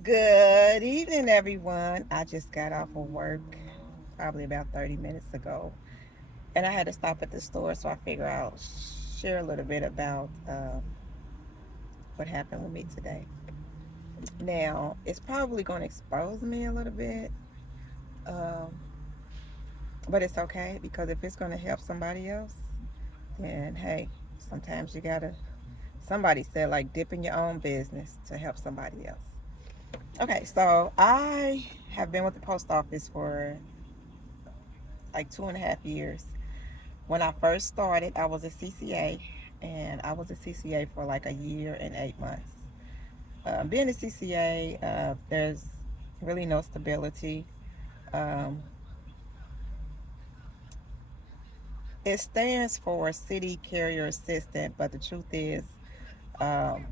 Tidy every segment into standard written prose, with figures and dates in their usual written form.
Good evening, everyone. I just got off of work probably about 30 minutes ago, and I had to stop at the store, so I figure I'll share a little bit about what happened with me today. Now, it's probably going to expose me a little bit, um, but it's okay because if it's going to help somebody else, then hey, sometimes you gotta. Somebody said like dip in your own business to help somebody else. Okay, so I have been with the post office for like 2.5 years. When I first started, I was a CCA, and I was a CCA for like a year and 8 months. Being a CCA, there's really no stability. Um, it stands for City Carrier Assistant, but the truth is, um,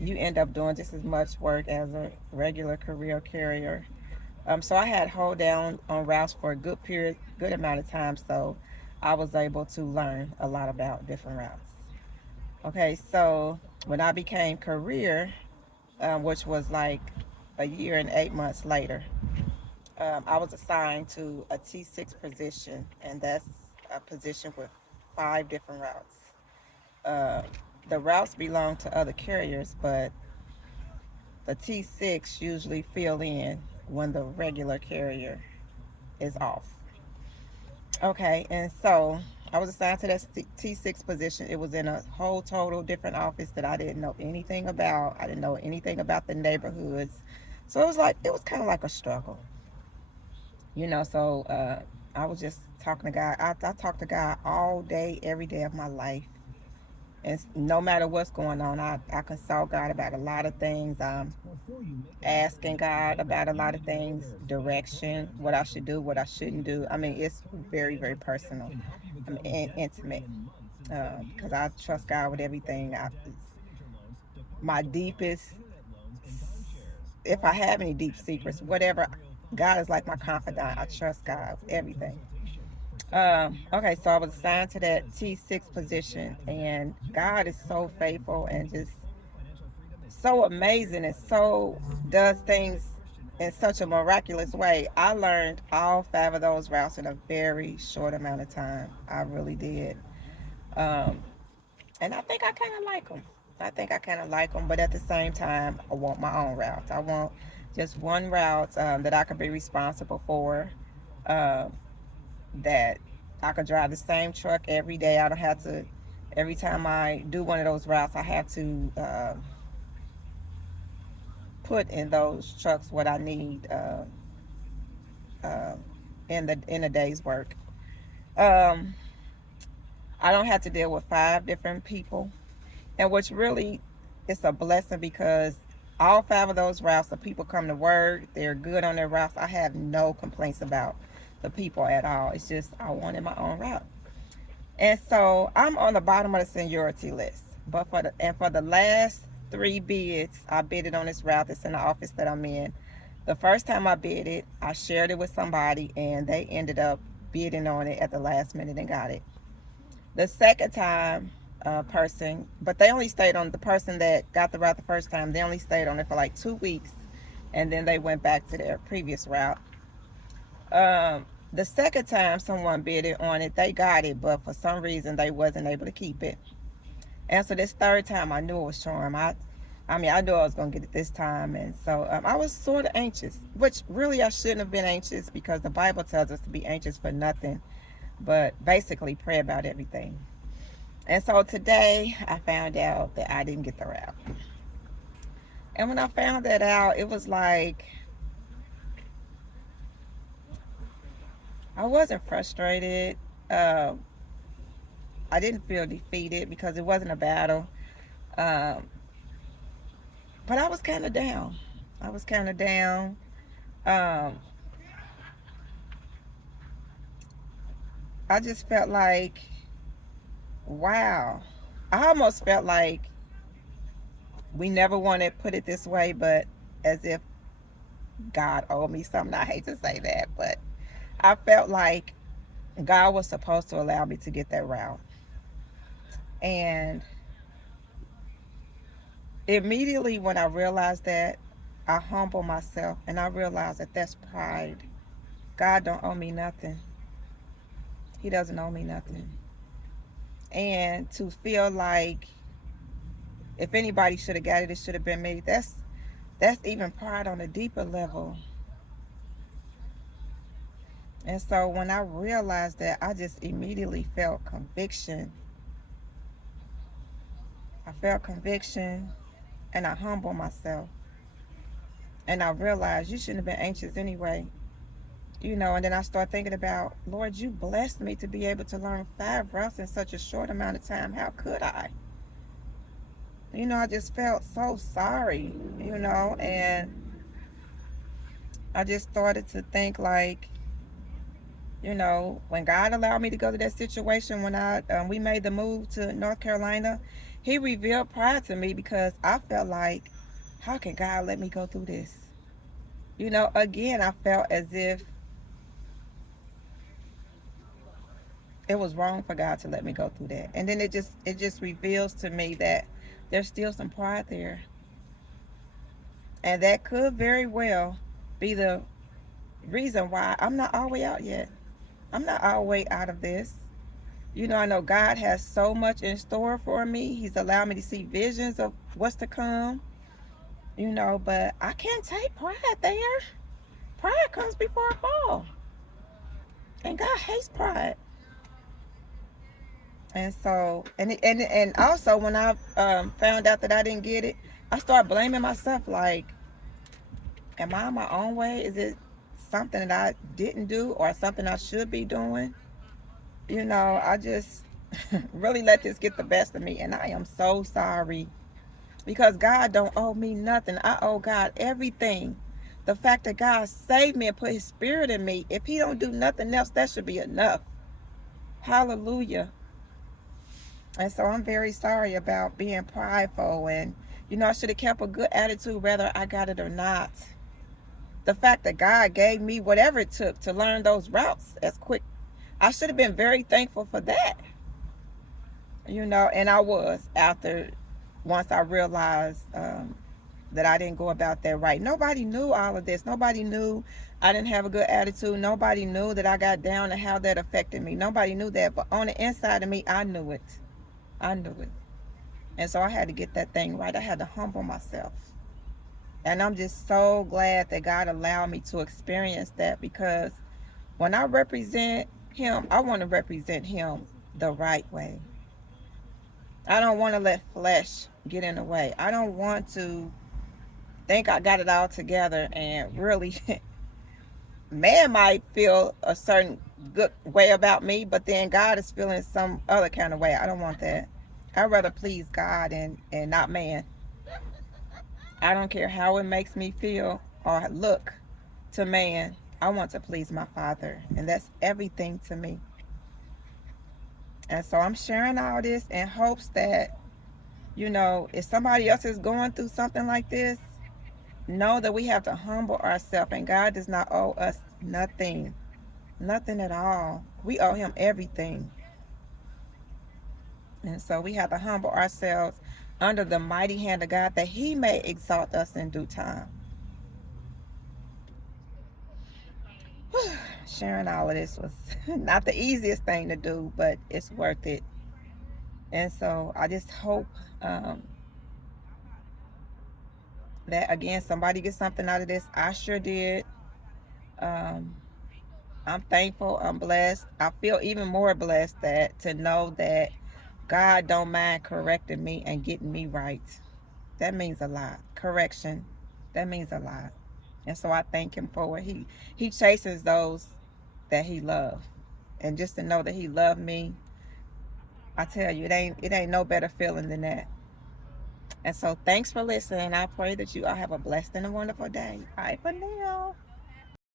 you end up doing just as much work as a regular career carrier. So I had hold down on routes for a good amount of time. So I was able to learn a lot about different routes. Okay, so when I became career, which was like a year and 8 months later, I was assigned to a T6 position, and that's a position with 5 different routes. Uh, the routes belong to other carriers, but the T6 usually fill in when the regular carrier is off. Okay, and so I was assigned to that T6 position. It was in a whole total different office that I didn't know anything about. I didn't know anything about the neighborhoods. So it was kind of like a struggle, So I was just talking to God. I talked to God all day, every day of my life. And no matter what's going on, I consult God about a lot of things. Asking God about a lot of things, direction, what I should do, what I shouldn't do. I mean, it's very, very personal. I'm intimate because I trust God with everything. My deepest, if I have any deep secrets, whatever, God is like my confidant. I trust God with everything. Okay, so I was assigned to that T6 position, and God is so faithful and just so amazing and so does things in such a miraculous way. I learned all 5 of those routes in a very short amount of time. I really did. Um, and I think I kind of like them. I think I kind of like them, but at the same time, I want my own route. I want just one route that I could be responsible for, um, that I could drive the same truck every day. I don't have to, every time I do one of those routes, I have to put in those trucks what I need uh, in the day's work. Um, I don't have to deal with 5 different people, and which really it's a blessing because all 5 of those routes, the people come to work. They're good on their routes. I have no complaints about the people at all. It's just I wanted my own route, and so I'm on the bottom of the seniority list. But for the last 3 bids, I bidded on this route that's in the office that I'm in. The first time I bid it, I shared it with somebody, and they ended up bidding on it at the last minute and got it. The second time, person, but they only stayed on the person that got the route the first time. They only stayed on it for like 2 weeks, and then they went back to their previous route. The second time someone bidded on it, they got it, but for some reason they wasn't able to keep it. And so this third time, I knew it was charm. I mean, I knew I was gonna get it this time, and so I was sort of anxious, which really I shouldn't have been anxious because the Bible tells us to be anxious for nothing, but basically pray about everything. And so today, I found out that I didn't get the route, and when I found that out, it was like I wasn't frustrated. Um, I didn't feel defeated because it wasn't a battle. Um, but I was kind of down. I was kind of down. Um, I just felt like, wow. I almost felt like we never want to put it this way, but as if God owed me something. I hate to say that, but I felt like God was supposed to allow me to get that route. And immediately when I realized that, I humble myself and I realize that that's pride. God don't owe me nothing. He doesn't owe me nothing. And to feel like if anybody should have got it, it should have been me. That's even pride on a deeper level. And so when I realized that, I just immediately felt conviction. I felt conviction and I humbled myself. And I realized you shouldn't have been anxious anyway. And then I start thinking about, Lord, you blessed me to be able to learn 5 routes in such a short amount of time. How could I? I just felt so sorry, and I just started to think like, when God allowed me to go to that situation, when we made the move to North Carolina, he revealed pride to me because I felt like, how can God let me go through this? Again, I felt as if it was wrong for God to let me go through that. And then it just reveals to me that there's still some pride there. And that could very well be the reason why I'm not all the way out yet. I'm not all the way out of this. I know God has so much in store for me. He's allowed me to see visions of what's to come, but I can't take pride there. Pride comes before a fall. And God hates pride. And so, and also when I found out that I didn't get it, I started blaming myself. Like, am I on my own way? Is it something that I didn't do or something I should be doing? I just really let this get the best of me, and I am so sorry because God don't owe me nothing. I owe God everything. The fact that God saved me and put his spirit in me, if he don't do nothing else, that should be enough. Hallelujah. And so I'm very sorry about being prideful, and I should have kept a good attitude whether I got it or not. The fact that God gave me whatever it took to learn those routes as quick, I should have been very thankful for that. And I was, after once I realized that I didn't go about that right. Nobody knew all of this. Nobody knew I didn't have a good attitude. Nobody knew that I got down and how that affected me. Nobody knew that, but on the inside of me, I knew it. I knew it. And so I had to get that thing right. I had to humble myself. And I'm just so glad that God allowed me to experience that, because when I represent him, I want to represent him the right way. I don't want to let flesh get in the way. I don't want to think I got it all together and really man might feel a certain good way about me, but then God is feeling some other kind of way. I don't want that. I'd rather please God and not man. I don't care how it makes me feel or look to man. I want to please my Father, and that's everything to me. And so I'm sharing all this in hopes that, if somebody else is going through something like this, know that we have to humble ourselves, and God does not owe us nothing. Nothing at all. We owe him everything. And so we have to humble ourselves under the mighty hand of God, that he may exalt us in due time. Sharing all of this was not the easiest thing to do, but it's worth it. And so I just hope that, again, somebody gets something out of this. I sure did. I'm thankful. I'm blessed. I feel even more blessed to know that God don't mind correcting me and getting me right. That means a lot. Correction, that means a lot. And so I thank him for it. He chases those that he loves. And just to know that he loved me, I tell you, it ain't no better feeling than that. And so thanks for listening. I pray that you all have a blessed and a wonderful day. Bye for now.